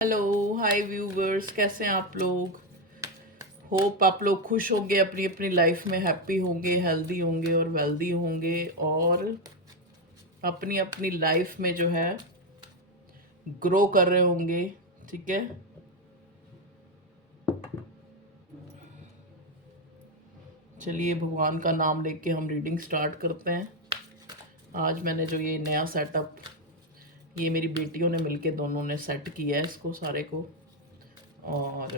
Hello hi viewers, कैसे हैं आप लोग। होप आप लोग खुश होंगे, अपनी अपनी लाइफ में हैप्पी होंगे, हेल्दी होंगे और वेल्दी होंगे और अपनी अपनी लाइफ में जो है ग्रो कर रहे होंगे। ठीक है, चलिए भगवान का नाम लेके हम रीडिंग स्टार्ट करते हैं। आज मैंने जो ये नया सेटअप, ये मेरी बेटियों ने मिलके दोनों ने सेट किया है इसको सारे को। और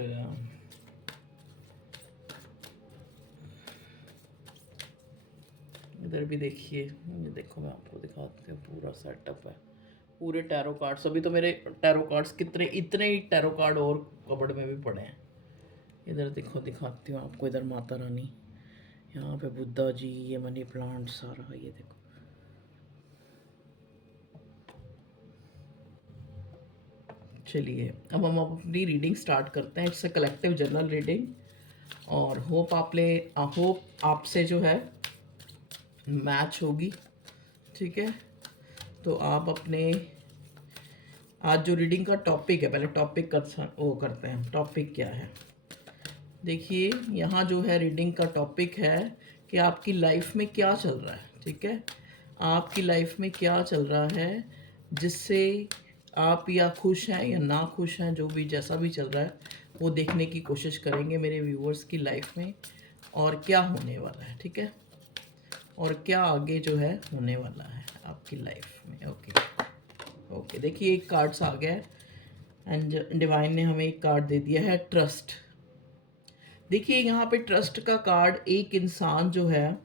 इधर भी देखिए, ये देखो मैं आपको दिखाती हूँ, पूरा सेटअप है, पूरे टैरो कार्ड्स। अभी तो मेरे टैरो कार्ड्स कितने, इतने ही टैरो कार्ड और कबड़ में भी पड़े हैं। इधर देखो, दिखाती हूँ आपको। इधर माता रानी, यहाँ पे बुद्धा जी, ये मनी प्लांट सारा, ये देखो। चलिए अब हम अपनी रीडिंग स्टार्ट करते हैं। It's a collective general reading और होप आपसे जो है मैच होगी। ठीक है, तो आप अपने, आज जो रीडिंग का टॉपिक है, पहले टॉपिक का वो करते हैं। टॉपिक क्या है देखिए, यहाँ जो है रीडिंग का टॉपिक है कि आपकी लाइफ में क्या चल रहा है। ठीक है, आपकी लाइफ में क्या चल रहा है जिससे आप या खुश हैं या ना खुश हैं, जो भी जैसा भी चल रहा है वो देखने की कोशिश करेंगे मेरे व्यूअर्स की लाइफ में, और क्या होने वाला है। ठीक है, और क्या आगे जो है होने वाला है आपकी लाइफ में। ओके ओके, देखिए एक कार्ड्स आ गया है एंड डिवाइन ने हमें एक कार्ड दे दिया है, ट्रस्ट। देखिए यहाँ पे ट्रस्ट का कार्ड, एक इंसान जो है,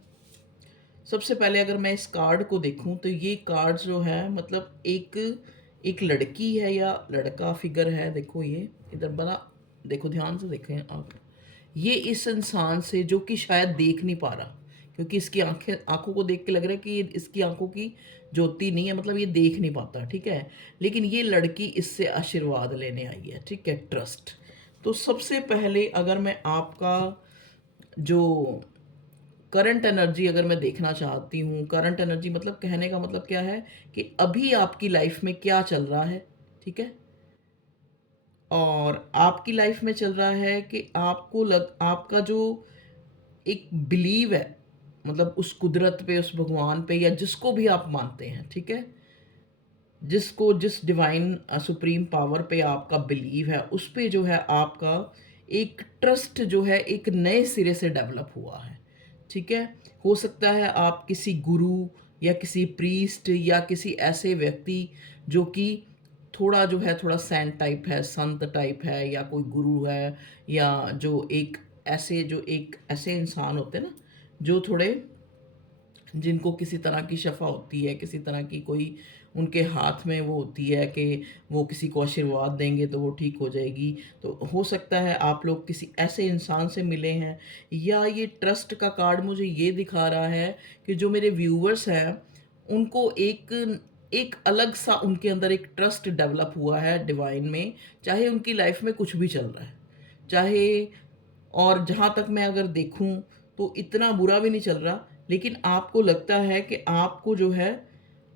सबसे पहले अगर मैं इस कार्ड को देखूं तो ये कार्ड जो है मतलब एक लड़की है या लड़का फिगर है। देखो ये इधर बड़ा, देखो ध्यान से देखें आप। ये इस इंसान से जो कि शायद देख नहीं पा रहा, क्योंकि इसकी आंखों को देख के लग रहा है कि इसकी आंखों की ज्योति नहीं है, मतलब ये देख नहीं पाता। ठीक है, लेकिन ये लड़की इससे आशीर्वाद लेने आई है। ठीक है, ट्रस्ट। तो सबसे पहले अगर मैं आपका जो करंट एनर्जी अगर मैं देखना चाहती हूँ, करंट एनर्जी मतलब कहने का मतलब क्या है कि अभी आपकी लाइफ में क्या चल रहा है। ठीक है, और आपकी लाइफ में चल रहा है कि आपका जो एक बिलीव है, मतलब उस कुदरत पे, उस भगवान पे, या जिसको भी आप मानते हैं। ठीक है, जिस डिवाइन सुप्रीम पावर पे आपका बिलीव है, उस पे जो है आपका एक ट्रस्ट जो है एक नए सिरे से डेवलप हुआ है। ठीक है, हो सकता है आप किसी गुरु या किसी प्रीस्ट या किसी ऐसे व्यक्ति जो कि थोड़ा जो है, थोड़ा सैंट टाइप है, संत टाइप है, या कोई गुरु है, या जो एक ऐसे इंसान होते हैं ना, जो थोड़े, जिनको किसी तरह की शफ़ा होती है, किसी तरह की कोई उनके हाथ में वो होती है कि वो किसी को आशीर्वाद देंगे तो वो ठीक हो जाएगी। तो हो सकता है आप लोग किसी ऐसे इंसान से मिले हैं, या ये ट्रस्ट का कार्ड मुझे ये दिखा रहा है कि जो मेरे व्यूवर्स हैं उनको एक एक अलग सा उनके अंदर एक ट्रस्ट डेवलप हुआ है डिवाइन में, चाहे उनकी लाइफ में कुछ भी चल रहा है, चाहे, और जहाँ तक मैं अगर देखूँ तो इतना बुरा भी नहीं चल रहा, लेकिन आपको लगता है कि आपको जो है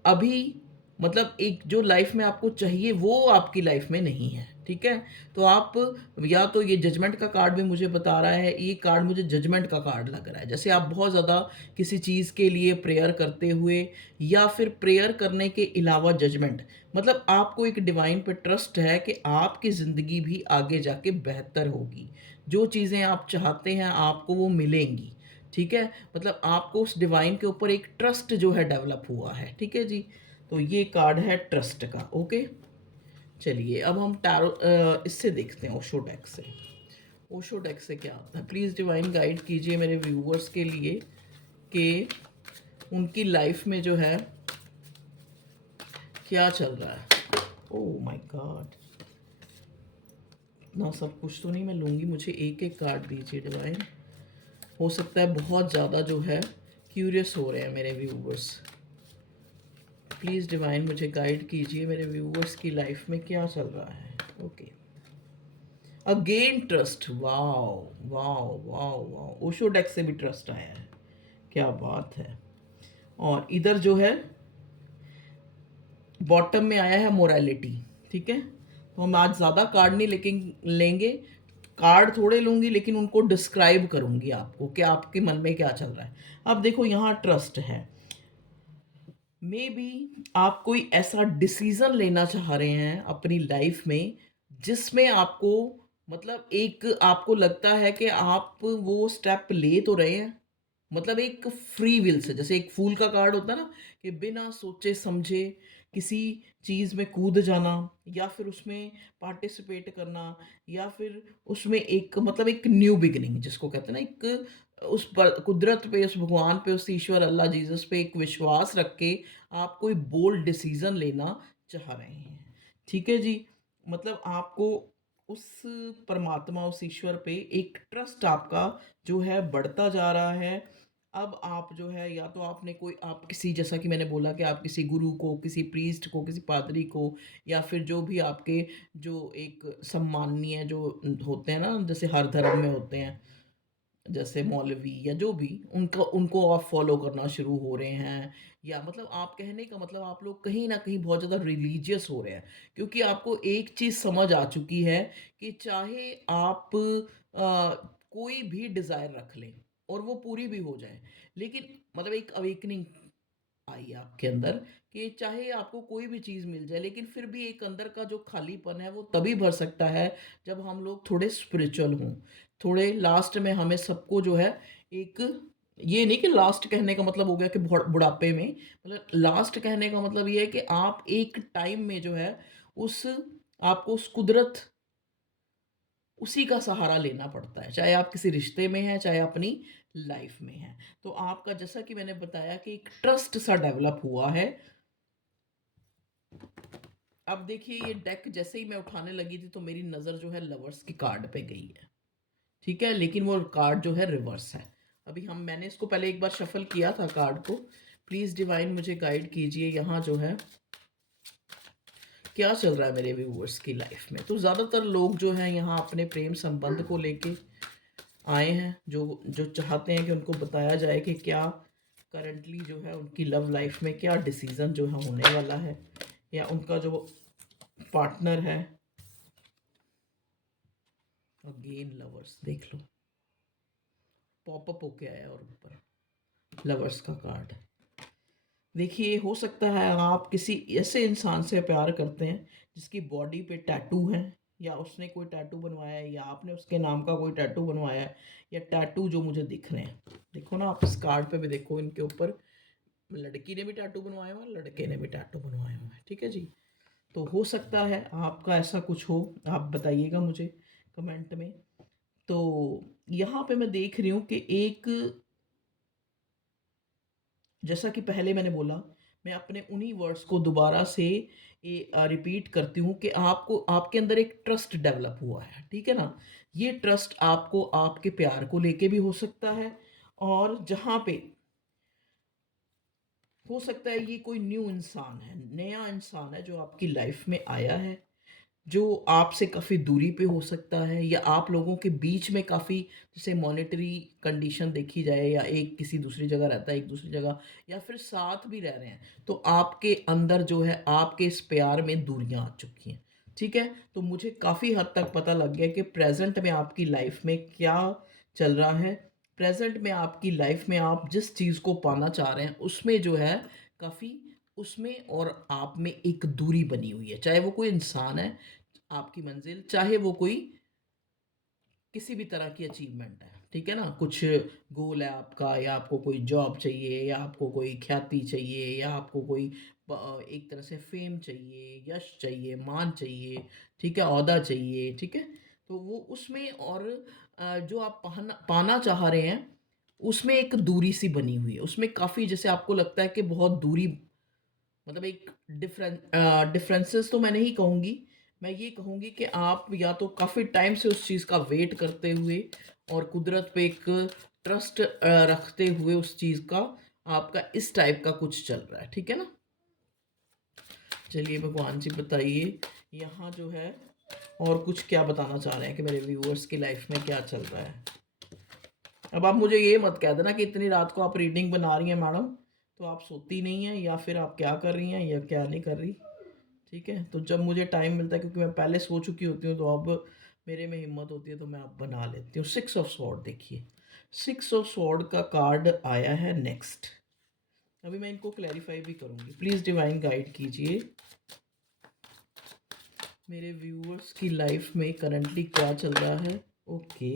अभी, मतलब एक जो लाइफ में आपको चाहिए वो आपकी लाइफ में नहीं है। ठीक है, तो आप, या तो ये जजमेंट का कार्ड भी मुझे बता रहा है, ये कार्ड मुझे जजमेंट का कार्ड लग रहा है, जैसे आप बहुत ज़्यादा किसी चीज़ के लिए प्रेयर करते हुए, या फिर प्रेयर करने के अलावा जजमेंट, मतलब आपको एक डिवाइन पे ट्रस्ट है कि आपकी ज़िंदगी भी आगे जाके बेहतर होगी, जो चीज़ें आप चाहते हैं आपको वो मिलेंगी। ठीक है, मतलब आपको उस डिवाइन के ऊपर एक ट्रस्ट जो है डेवलप हुआ है। ठीक है जी, तो ये कार्ड है ट्रस्ट का। ओके, चलिए अब हम टैरो इससे देखते हैं, ओशो डेक से। ओशो डेक से क्या आता है, प्लीज़ डिवाइन गाइड कीजिए मेरे व्यूवर्स के लिए कि उनकी लाइफ में जो है क्या चल रहा है। ओह माय गॉड, इतना सब कुछ तो नहीं मैं लूँगी, मुझे एक एक कार्ड दीजिए डिवाइन। हो सकता है बहुत ज़्यादा जो है क्यूरियस हो रहे हैं मेरे व्यूवर्स। प्लीज़ डिवाइन मुझे गाइड कीजिए मेरे व्यूवर्स की लाइफ में क्या चल रहा है। Okay, again trust, wow wow wow wow, Osho deck से भी ट्रस्ट आया है, क्या बात है। और इधर जो है बॉटम में आया है मोरालिटी। ठीक है, तो हम आज ज़्यादा कार्ड नहीं लेकिन लेंगे, कार्ड थोड़े लूँगी लेकिन उनको डिस्क्राइब करूँगी आपको कि आपके मन में क्या चल रहा है। अब देखो यहाँ ट्रस्ट है, मे बी आप कोई ऐसा डिसीजन लेना चाह रहे हैं अपनी लाइफ में जिसमें आपको मतलब एक आपको लगता है कि आप वो स्टेप ले तो रहे हैं, मतलब एक फ्री विल से, जैसे एक फूल का कार्ड होता है ना कि बिना सोचे समझे किसी चीज़ में कूद जाना या फिर उसमें पार्टिसिपेट करना या फिर उसमें एक मतलब एक न्यू बिगिनिंग जिसको कहते हैं ना, एक उस पर कुदरत पे, उस भगवान पे, उस ईश्वर अल्लाह जीसस पे एक विश्वास रख के आप कोई बोल्ड डिसीजन लेना चाह रहे हैं। ठीक है जी, मतलब आपको उस परमात्मा, उस ईश्वर पे एक ट्रस्ट आपका जो है बढ़ता जा रहा है। अब आप जो है या तो आपने कोई आप किसी, जैसा कि मैंने बोला कि आप किसी गुरु को, किसी प्रीस्ट को, किसी पादरी को या फिर जो भी आपके जो एक सम्माननीय जो होते हैं ना, जैसे हर धर्म में होते हैं, जैसे मौलवी या जो भी, उनका उनको आप फॉलो करना शुरू हो रहे हैं, या मतलब आप कहने का मतलब आप लोग कहीं ना कहीं बहुत ज़्यादा रिलीजियस हो रहे हैं, क्योंकि आपको एक चीज़ समझ आ चुकी है कि चाहे आप कोई भी डिज़ायर रख लें और वो पूरी भी हो जाए, लेकिन मतलब एक अवेकनिंग आई आपके अंदर कि चाहे आपको कोई भी चीज़ मिल जाए लेकिन फिर भी एक अंदर का जो खालीपन है वो तभी भर सकता है जब हम लोग थोड़े स्पिरिचुअल हों, थोड़े लास्ट में हमें सबको जो है एक, ये नहीं कि लास्ट कहने का मतलब हो गया कि बुढ़ापे में, मतलब लास्ट कहने का मतलब ये है कि आप एक टाइम में जो है उस आपको उस कुदरत, उसी का सहारा लेना पड़ता है, चाहे आप किसी रिश्ते में हैं, चाहे अपनी लाइफ में हैं। तो आपका जैसा कि मैंने बताया कि एक ट्रस्ट सा डेवलप हुआ है। अब देखिए ये डेक जैसे ही मैं उठाने लगी थी तो मेरी नज़र जो है लवर्स की कार्ड पे गई है, ठीक है, लेकिन वो कार्ड जो है रिवर्स है। अभी हम मैंने इसको पहले एक बार शफल किया था कार्ड को। प्लीज़ डिवाइन मुझे गाइड कीजिए यहाँ जो है क्या चल रहा है मेरे व्यूअर्स की लाइफ में। तो ज़्यादातर लोग जो हैं यहाँ अपने प्रेम संबंध को लेके आए हैं, जो जो चाहते हैं कि उनको बताया जाए कि क्या करंटली जो है उनकी लव लाइफ में क्या डिसीज़न जो है होने वाला है, या उनका जो पार्टनर है। अगेन लवर्स देख लो, पॉपअप होके आया और ऊपर लवर्स का कार्ड। देखिए हो सकता है आप किसी ऐसे इंसान से प्यार करते हैं जिसकी बॉडी पे टैटू है, या उसने कोई टैटू बनवाया है, या आपने उसके नाम का कोई टैटू बनवाया है, या टैटू जो मुझे दिख रहे हैं, देखो ना आप इस कार्ड पे भी देखो, इनके ऊपर लड़की ने भी टैटू बनवाया हुआ है, लड़के ने भी टैटू बनवाया हुआ है, ठीक है जी। तो हो सकता है आपका ऐसा कुछ हो, आप बताइएगा मुझे कमेंट में। तो यहाँ पे मैं देख रही हूँ कि एक, जैसा कि पहले मैंने बोला, मैं अपने उन्हीं वर्ड्स को दोबारा से रिपीट करती हूँ कि आपको आपके अंदर एक ट्रस्ट डेवलप हुआ है, ठीक है ना। ये ट्रस्ट आपको आपके प्यार को लेके भी हो सकता है, और जहाँ पे हो सकता है ये कोई न्यू इंसान है, नया इंसान है जो आपकी लाइफ में आया है, जो आपसे काफ़ी दूरी पे हो सकता है, या आप लोगों के बीच में काफ़ी, जैसे मॉनेटरी कंडीशन देखी जाए, या एक किसी दूसरी जगह रहता है, एक दूसरी जगह, या फिर साथ भी रह रहे हैं, तो आपके अंदर जो है आपके इस प्यार में दूरियां आ चुकी हैं, ठीक है। तो मुझे काफ़ी हद तक पता लग गया कि प्रेजेंट में आपकी लाइफ में क्या चल रहा है। प्रेजेंट में आपकी लाइफ में आप जिस चीज़ को पाना चाह रहे हैं उसमें जो है काफ़ी, उसमें और आप में एक दूरी बनी हुई है, चाहे वो कोई इंसान है आपकी मंजिल, चाहे वो कोई किसी भी तरह की अचीवमेंट है, ठीक है ना, कुछ गोल है आपका, या आपको कोई जॉब चाहिए, या आपको कोई ख्याति चाहिए, या आपको कोई एक तरह से फेम चाहिए, यश चाहिए, मान चाहिए, ठीक है, ओहदा चाहिए, ठीक है। तो वो उसमें और जो आप पाना चाह रहे हैं उसमें एक दूरी सी बनी हुई है, उसमें काफ़ी, जैसे आपको लगता है कि बहुत दूरी, मतलब एक डिफरेंसेस तो मैं नहीं कहूँगी, मैं ये कहूँगी कि आप या तो काफ़ी टाइम से उस चीज़ का वेट करते हुए और कुदरत पे एक ट्रस्ट रखते हुए उस चीज़ का आपका इस टाइप का कुछ चल रहा है, ठीक है ना। चलिए भगवान जी बताइए यहाँ जो है और कुछ क्या बताना चाह रहे हैं कि मेरे व्यूअर्स की लाइफ में क्या चल रहा है। अब आप मुझे ये मत कह देना कि इतनी रात को आप रीडिंग बना रही हैं मैडम, तो आप सोती नहीं हैं, या फिर आप क्या कर रही हैं या क्या नहीं कर रही, ठीक है, तो जब मुझे टाइम मिलता है, क्योंकि मैं पहले सो चुकी होती हूँ, तो अब मेरे में हिम्मत होती है तो मैं अब बना लेती हूँ। 6 ऑफ स्वॉर्ड देखिए, 6 ऑफ स्वॉर्ड का कार्ड आया है नेक्स्ट। अभी मैं इनको क्लैरिफाई भी करूँगी। प्लीज़ डिवाइन गाइड कीजिए मेरे व्यूअर्स की लाइफ में करंटली क्या चल रहा है। ओके,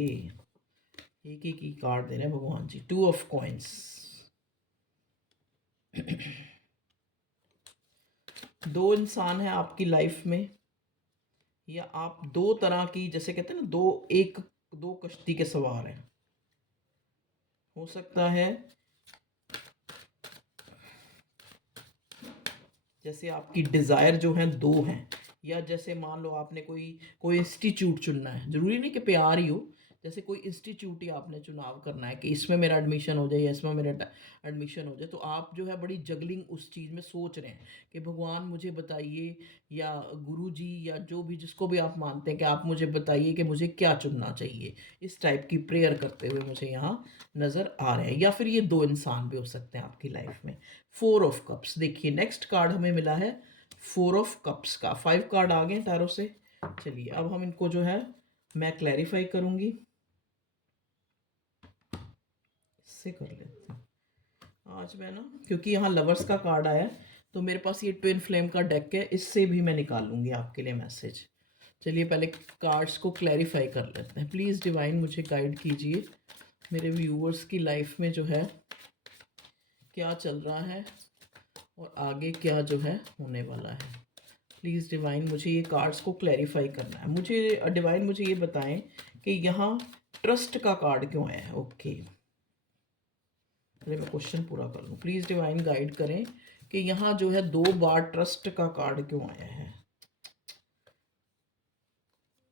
एक एक ही कार्ड दे रहे हैं भगवान जी। 2 ऑफ कॉइंस, दो इंसान है आपकी लाइफ में, या आप दो तरह की, जैसे कहते हैं ना, दो कश्ती के सवार हैं। हो सकता है जैसे आपकी डिज़ायर जो है दो हैं, या जैसे मान लो आपने कोई कोई इंस्टीट्यूट चुनना है, ज़रूरी नहीं कि प्यार ही हो, जैसे कोई इंस्टीट्यूट ही आपने चुनाव करना है कि इसमें मेरा एडमिशन हो जाए या इसमें मेरा एडमिशन हो जाए, तो आप जो है बड़ी जगलिंग उस चीज़ में सोच रहे हैं कि भगवान मुझे बताइए, या गुरु जी, या जो भी जिसको भी आप मानते हैं कि आप मुझे बताइए कि मुझे क्या चुनना चाहिए। इस टाइप की प्रेयर करते हुए मुझे यहाँ नज़र आ रहे हैं, या फिर ये दो इंसान भी हो सकते हैं आपकी लाइफ में। 4 ऑफ कप्स देखिए, नेक्स्ट कार्ड हमें मिला है 4 ऑफ कप्स का। 5 कार्ड आ गए टैरो से। चलिए अब हम इनको जो है मैं क्लैरिफाई करूंगी, इससे कर लेते हैं आज मैं ना, क्योंकि यहाँ लवर्स का कार्ड आया है, तो मेरे पास ये ट्विन फ्लेम का डेक है, इससे भी मैं निकाल लूंगी आपके लिए मैसेज। चलिए पहले कार्ड्स को क्लैरिफाई कर लेते हैं। प्लीज़ डिवाइन मुझे गाइड कीजिए मेरे व्यूअर्स की लाइफ में जो है क्या चल रहा है और आगे क्या जो है होने वाला है। प्लीज़ डिवाइन मुझे ये कार्ड्स को क्लैरिफाई करना है। मुझे डिवाइन मुझे ये बताएं कि यहाँ ट्रस्ट का कार्ड क्यों आया है। ओके, पहले मैं क्वेश्चन पूरा कर लूँ। प्लीज़ डिवाइन गाइड करें कि यहाँ जो है 2 बार ट्रस्ट का कार्ड क्यों आया है।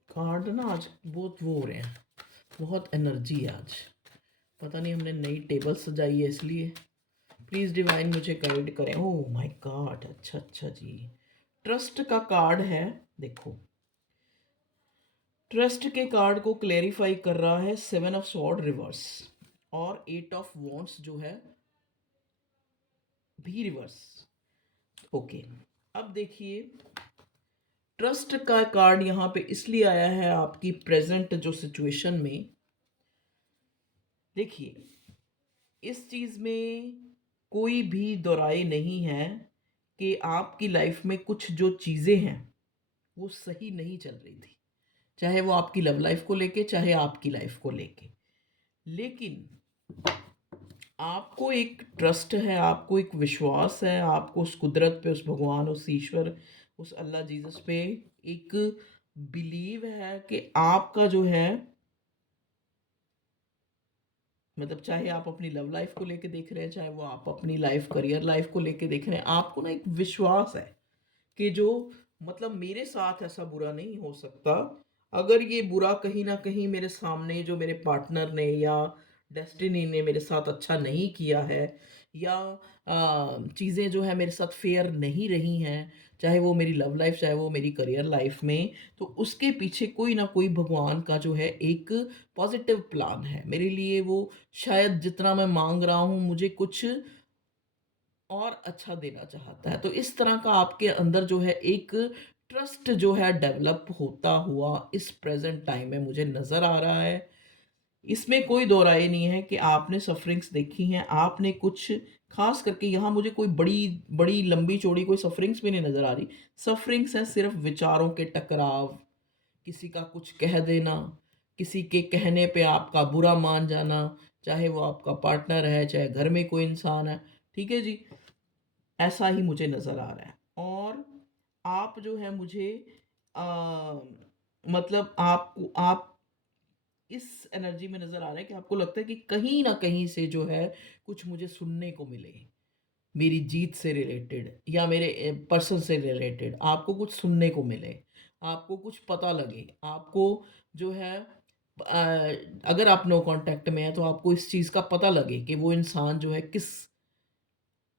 कार्ड ना आज बहुत वो हो रहे हैं, बहुत एनर्जी है आज, पता नहीं हमने नई टेबल सजाई है इसलिए। प्लीज़ डिवाइन मुझे गाइड करें। ओह माय गॉड, अच्छा अच्छा जी, ट्रस्ट का कार्ड है। देखो, ट्रस्ट के कार्ड को क्लेरिफाई कर रहा है 7 ऑफ स्वॉर्ड रिवर्स, और 8 ऑफ वॉन्ट्स जो है भी रिवर्स। ओके, अब देखिए, ट्रस्ट का कार्ड यहाँ पे इसलिए आया है आपकी प्रेजेंट जो सिचुएशन में। देखिए, इस चीज़ में कोई भी दोराई नहीं है कि आपकी लाइफ में कुछ जो चीज़ें हैं वो सही नहीं चल रही थी, चाहे वो आपकी लव लाइफ को लेके, चाहे आपकी लाइफ को लेके। लेकिन आपको एक ट्रस्ट है, आपको एक विश्वास है, आपको उस कुदरत पे, उस भगवान, उस ईश्वर, उस अल्लाह जीसस पे एक बिलीव है कि आपका जो है, मतलब चाहे आप अपनी लव लाइफ को लेके देख रहे हैं, चाहे वो आप अपनी लाइफ करियर लाइफ को लेके देख रहे हैं, आपको ना एक विश्वास है कि जो, मतलब मेरे साथ ऐसा बुरा नहीं हो सकता। अगर ये बुरा कहीं ना कहीं मेरे सामने जो मेरे पार्टनर ने या डेस्टिनी ने मेरे साथ अच्छा नहीं किया है, या चीज़ें जो है मेरे साथ फेयर नहीं रही हैं, चाहे वो मेरी लव लाइफ, चाहे वो मेरी करियर लाइफ में, तो उसके पीछे कोई ना कोई भगवान का जो है एक पॉजिटिव प्लान है मेरे लिए। वो शायद जितना मैं मांग रहा हूँ मुझे कुछ और अच्छा देना चाहता है। तो इस तरह का आपके अंदर जो है एक ट्रस्ट जो है डेवलप होता हुआ इस प्रेजेंट टाइम में मुझे नज़र आ रहा है। इसमें कोई दो राय नहीं है कि आपने सफरिंग्स देखी हैं, आपने कुछ खास करके यहाँ मुझे कोई बड़ी बड़ी लंबी चौड़ी कोई सफरिंग्स भी नहीं नज़र आ रही। सफरिंग्स हैं सिर्फ विचारों के टकराव, किसी का कुछ कह देना, किसी के कहने पे आपका बुरा मान जाना, चाहे वो आपका पार्टनर है, चाहे घर में कोई इंसान है। ठीक है जी, ऐसा ही मुझे नज़र आ रहा है। और आप जो है मुझे आ, मतलब आप इस एनर्जी में नज़र आ रहा है कि आपको लगता है कि कहीं ना कहीं से जो है कुछ मुझे सुनने को मिले, मेरी जीत से रिलेटेड या मेरे पर्सन से रिलेटेड आपको कुछ सुनने को मिले, आपको कुछ पता लगे, आपको जो है अगर आप नो कांटेक्ट में है तो आपको इस चीज़ का पता लगे कि वो इंसान जो है किस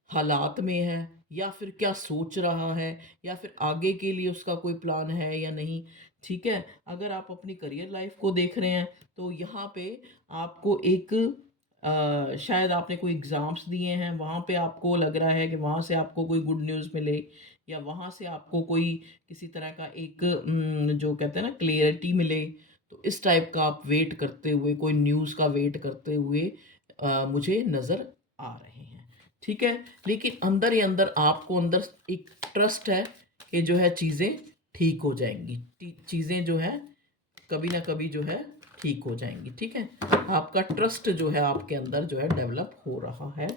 हालात में है, या फिर क्या सोच रहा है, या फिर आगे के लिए उसका कोई प्लान है या नहीं। ठीक है, अगर आप अपनी करियर लाइफ को देख रहे हैं तो यहाँ पे आपको एक शायद आपने कोई एग्ज़ाम्स दिए हैं, वहाँ पे आपको लग रहा है कि वहाँ से आपको कोई गुड न्यूज़ मिले, या वहाँ से आपको कोई किसी तरह का एक जो कहते हैं ना क्लैरिटी मिले। तो इस टाइप का आप वेट करते हुए, कोई न्यूज़ का वेट करते हुए मुझे नज़र आ रहे हैं। ठीक है? लेकिन अंदर ही अंदर आपको अंदर एक ट्रस्ट है कि जो है चीज़ें ठीक हो जाएँगी। चीज़ें जो हैं कभी ना कभी जो है ठीक हो जाएँगी। ठीक है? आपका ट्रस्ट जो है आपके अंदर जो है डेवलप हो रहा है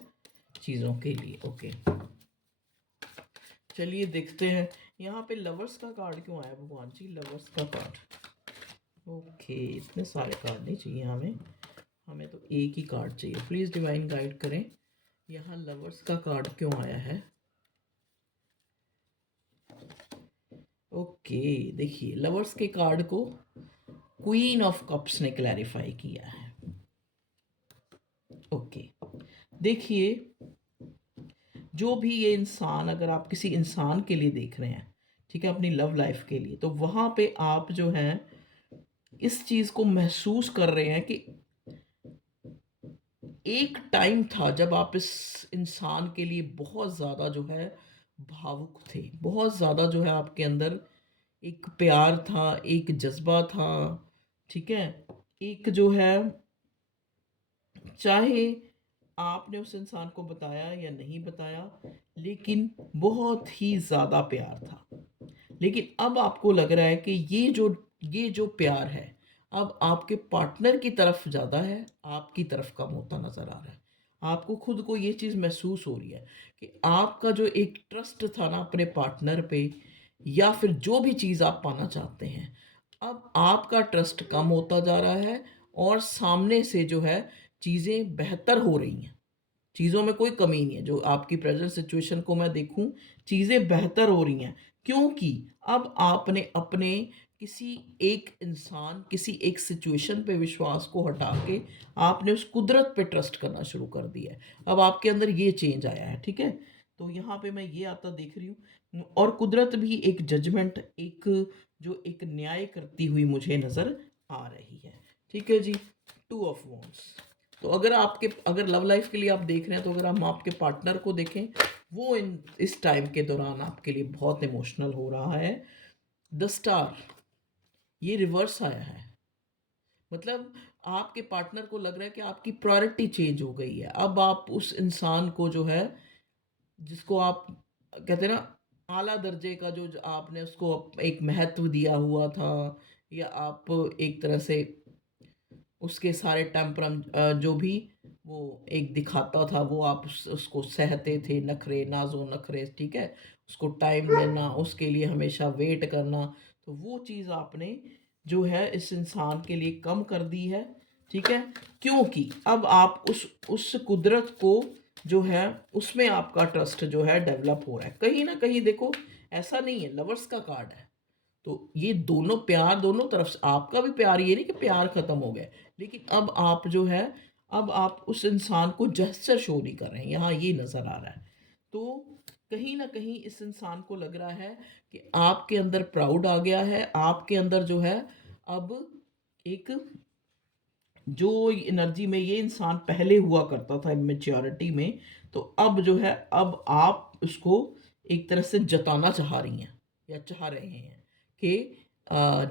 चीज़ों के लिए। ओके। चलिए देखते हैं यहाँ पे लवर्स का कार्ड क्यों आया भगवान जी। लवर्स का कार्ड, ओके, इतने सारे कार्ड नहीं चाहिए हमें, हमें तो एक ही कार्ड चाहिए। प्लीज़ डिवाइन गाइड करें, यहाँ लवर्स का कार्ड क्यों आया है। ओके, देखिए लवर्स के कार्ड को क्वीन ऑफ कप्स ने क्लैरिफाई किया है। ओके, देखिए जो भी ये इंसान, अगर आप किसी इंसान के लिए देख रहे हैं, ठीक है, अपनी लव लाइफ के लिए, तो वहाँ पे आप जो हैं इस चीज़ को महसूस कर रहे हैं कि एक टाइम था जब आप इस इंसान के लिए बहुत ज़्यादा जो है भावुक थे, बहुत ज़्यादा जो है आपके अंदर एक प्यार था, एक जज्बा था। ठीक है, एक जो है, चाहे आपने उस इंसान को बताया या नहीं बताया, लेकिन बहुत ही ज़्यादा प्यार था। लेकिन अब आपको लग रहा है कि ये जो प्यार है अब आपके पार्टनर की तरफ ज़्यादा है, आपकी तरफ कम होता नज़र आ रहा है। आपको खुद को ये चीज़ महसूस हो रही है कि आपका जो एक ट्रस्ट था ना अपने पार्टनर पे, या फिर जो भी चीज़ आप पाना चाहते हैं, अब आपका ट्रस्ट कम होता जा रहा है, और सामने से जो है चीज़ें बेहतर हो रही हैं। चीज़ों में कोई कमी नहीं है। जो आपकी प्रेज़ेंट सिचुएशन को मैं देखूँ, चीज़ें बेहतर हो रही हैं। क्योंकि अब आपने अपने किसी एक इंसान, किसी एक सिचुएशन पे विश्वास को हटा के आपने उस कुदरत पे ट्रस्ट करना शुरू कर दिया है। अब आपके अंदर ये चेंज आया है, ठीक है? तो यहाँ पे मैं ये आता देख रही हूँ, और कुदरत भी एक जजमेंट, एक जो एक न्याय करती हुई मुझे नज़र आ रही है। ठीक है जी? 2 ऑफ वॉन्ड्स। तो अगर लव लाइफ के लिए आप देख रहे हैं, तो अगर हम आपके पार्टनर को देखें, वो इस टाइम के दौरान आपके लिए बहुत इमोशनल हो रहा है। द स्टार, ये रिवर्स आया है। मतलब आपके पार्टनर को लग रहा है कि आपकी प्रायोरिटी चेंज हो गई है। अब आप उस इंसान को जो है, जिसको आप कहते हैं ना आला दर्जे का, जो आपने उसको एक महत्व दिया हुआ था, या आप एक तरह से उसके सारे जो भी वो एक दिखाता था, वो आप उसको सहते थे, नखरे, नाज़ो नखरे, ठीक है? उसको टाइम देना, उसके लिए हमेशा वेट करना, तो वो चीज़ आपने जो है इस इंसान के लिए कम कर दी है। ठीक है? क्योंकि अब आप उस कुदरत को जो है, उसमें आपका ट्रस्ट जो है डेवलप हो रहा है। कहीं न कहीं देखो, ऐसा नहीं है, लवर्स का कार्ड है। तो ये दोनों प्यार, दोनों तरफ से आपका भी प्यार, ये नहीं कि प्यार खत्म हो गया, लेकिन अब आप जो है, अब आप उस इंसान को जेस्चर शो नहीं कर रहे हैं, यहाँ ये नज़र आ रहा है। तो कहीं ना कहीं इस इंसान को लग रहा है कि आपके अंदर प्राउड आ गया है, आपके अंदर जो है अब एक जो एनर्जी में ये इंसान पहले हुआ करता था मेच्योरिटी में, तो अब जो है, अब आप उसको एक तरह से जताना चाह रही हैं, या चाह रहे हैं कि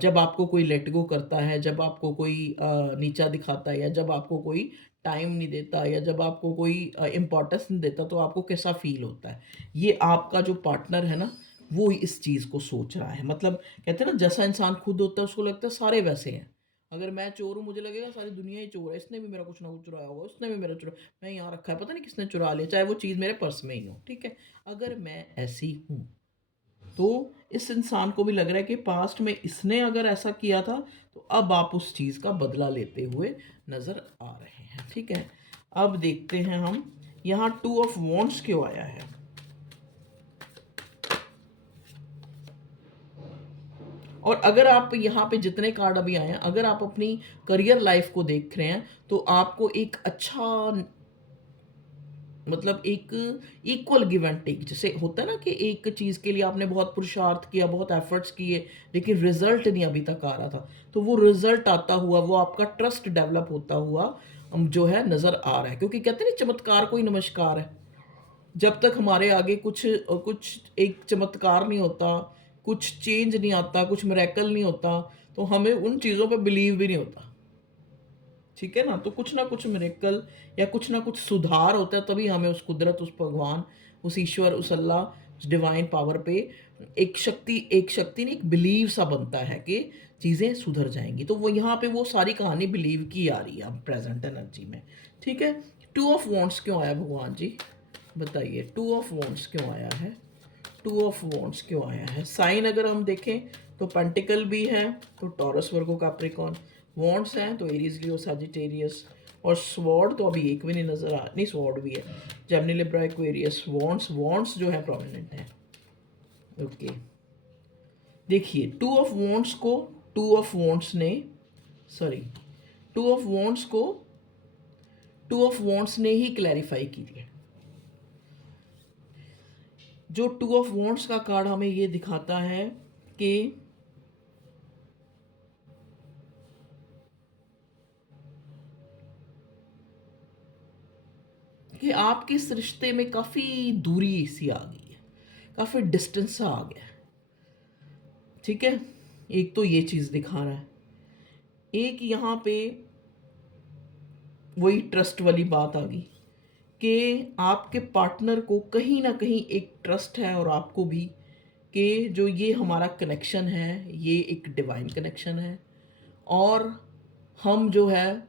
जब आपको कोई लेट गो करता है, जब आपको कोई नीचा दिखाता है, या जब आपको कोई टाइम नहीं देता, या जब आपको कोई इम्पोर्टेंस नहीं देता, तो आपको कैसा फील होता है। ये आपका जो पार्टनर है ना, वो इस चीज़ को सोच रहा है। मतलब कहते हैं ना, जैसा इंसान खुद होता है उसको लगता है सारे वैसे हैं। अगर मैं चोर हूँ, मुझे लगेगा सारी दुनिया ही चोर है, इसने भी मेरा कुछ ना कुछ चुराया होगा, उसने भी मेरा मैं यहाँ रखा है, पता नहीं किसने चुरा लिया, चाहे वो चीज़ मेरे पर्स में ही हो। ठीक है? अगर मैं ऐसी हूँ, तो इस इंसान को भी लग रहा है कि पास्ट में इसने अगर ऐसा किया था, तो अब आप उस चीज़ का बदला लेते हुए नज़र आ रहे हैं। ठीक है? अब देखते हैं हम यहाँ 2 ऑफ वॉन्ड्स क्यों आया है। और अगर आप यहाँ पे जितने कार्ड अभी आए हैं, अगर आप अपनी करियर लाइफ को देख रहे हैं, तो आपको एक अच्छा, मतलब एक इक्वल गिव एंड टेक, जैसे होता है ना कि एक चीज़ के लिए आपने बहुत पुरुषार्थ किया, बहुत एफर्ट्स किए, लेकिन रिजल्ट नहीं अभी तक आ रहा था, तो वो रिजल्ट आता हुआ, वो आपका ट्रस्ट डेवलप होता हुआ जो है नज़र आ रहा है, क्योंकि कहते हैं ना चमत्कार को ही नमस्कार है। जब तक हमारे आगे कुछ एक चमत्कार नहीं होता, कुछ चेंज नहीं आता, कुछ मिरेकल नहीं होता, तो हमें उन चीज़ों पे बिलीव भी नहीं होता। ठीक है ना? तो कुछ ना कुछ मिरेकल या कुछ ना कुछ सुधार होता है, तभी हमें उस कुदरत, उस भगवान, उस ईश्वर, उस अल्लाह, उस डिवाइन पावर पे एक शक्ति नहीं, एक बिलीव सा बनता है कि चीज़ें सुधर जाएँगी। तो वो यहाँ पे वो सारी कहानी बिलीव की आ रही है अब प्रेज़ेंट एनर्जी में। ठीक है? टू ऑफ वॉन्ड्स क्यों आया भगवान जी? बताइए, टू ऑफ वॉन्ड्स क्यों आया है? टू ऑफ वॉन्ड्स क्यों आया है? साइन अगर हम देखें तो पेंटिकल भी है, तो टॉरस, वर्गो, कैप्रिकॉर्न। वॉन्ड्स हैं तो एरीज, लियो, सजिटेरियस। और स्वॉर्ड तो अभी एक भी नहीं नजर आ, नहीं स्वॉर्ड भी है, Gemini, Libra, Aquarius. Wands wands जो है प्रोमिनेंट है। ओके, देखिए टू ऑफ वॉन्ड्स ने सॉरी टू ऑफ वॉन्ड्स को टू ऑफ वॉन्ड्स ने ही क्लैरिफाई की है। जो टू ऑफ वॉन्ड्स का कार्ड हमें ये दिखाता है कि आपके इस रिश्ते में काफ़ी दूरी सी आ गई है, काफ़ी डिस्टेंस सा आ गया है। ठीक है, एक तो ये चीज़ दिखा रहा है। एक यहाँ पे वही ट्रस्ट वाली बात आ गई कि आपके पार्टनर को कहीं ना कहीं एक ट्रस्ट है, और आपको भी, कि जो ये हमारा कनेक्शन है ये एक डिवाइन कनेक्शन है। और हम जो है